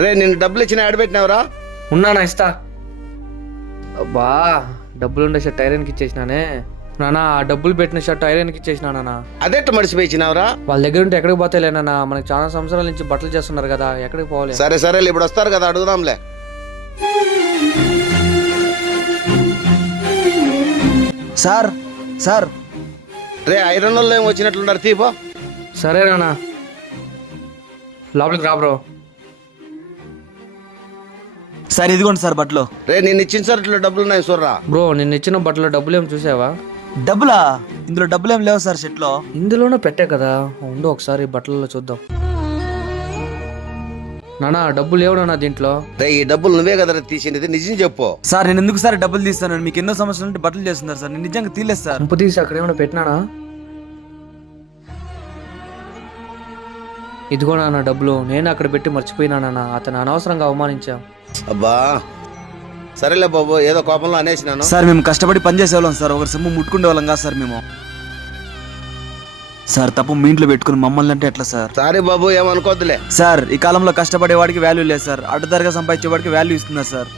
రే నేను డబ్బులు ఇచ్చిన ఆడబెట్టినావురా? ఉన్నానా ఇస్తా. అబ్బా డబ్బులు ఉండే షర్ట్ ఐరన్కి ఇచ్చేసినానే నానా. ఆ డబ్బులు పెట్టిన షర్ట్ ఐరన్కి ఇచ్చేసినా నాన్న. అదెట్ట మడిసిపోయి ఇచ్చినావురా? వాళ్ళ దగ్గర ఉంటే ఎక్కడికి పోతాయిలే నాన్న. మనకి చాలా సంవత్సరాల నుంచి బట్టలు చేస్తున్నారు కదా, ఎక్కడికి పోవాలి. సరే సరేలే, ఇప్పుడు వస్తారు కదా అడుగుదాంలే. సార్ సార్ రే ఐరన్ వాళ్ళు ఏం వచ్చినట్లున్నారు, తీపో. సరే నాన్న లోపలికి రా బ్రో. సార్ ఇదిగోండి సార్ బట్టలు. రే నేను ఇచ్చిన సరుకులో డబ్బులు ఉన్నాయి చూడరా. బ్రో నిన్న ఇచ్చిన బట్టలు డబ్బులు ఏం చూసావా? డబ్బులా? ఇందులో డబ్బులు ఏం లేవు సార్ షర్ట్లో. ఇందులోనే పెట్టే కదా, ఉండు ఒకసారి బట్టలలో చూద్దాం. నానా డబ్బులు లేవునా దీంట్లో? రే ఈ డబ్బులు నువ్వే కదా తీసింది, నిజం చెప్పు. సార్ నేను ఎందుకు సార్ డబ్బులు తీస్తాను? మీకు ఎన్నో సంవత్సరాల నుండి బట్టలు చేస్తున్నారు సార్, నేను నిజంగా తీయలేదు సార్. కంపు తీసి అక్కడ ఏమైనా పెట్టినానా? ఇదిగో నాన్న డబ్బులు, నేను అక్కడ పెట్టి మర్చిపోయినా నాన్న. అతను అనవసరంగా అవమానించా. అబ్బా సరేలే బాబు, ఏదో కోపంలో అనేసినాను. సార్ మేము కష్టపడి పని చేసేవాళ్ళం సార్, ఒకరి సొమ్ము ముట్టుకునే వాళ్ళం కాదు సార్ మేము. సార్ తప్పు మీ ఇంట్లో పెట్టుకుని మమ్మల్ని అంటే ఎట్లా సార్? సారీ బాబు, ఏమనుకోద్దులే. సార్ ఈ కాలంలో కష్టపడే వాడికి వాల్యూ లేదు సార్, అడ్డదారిగా సంపాదించే వాడికి వాల్యూ ఇస్తున్నారు సార్.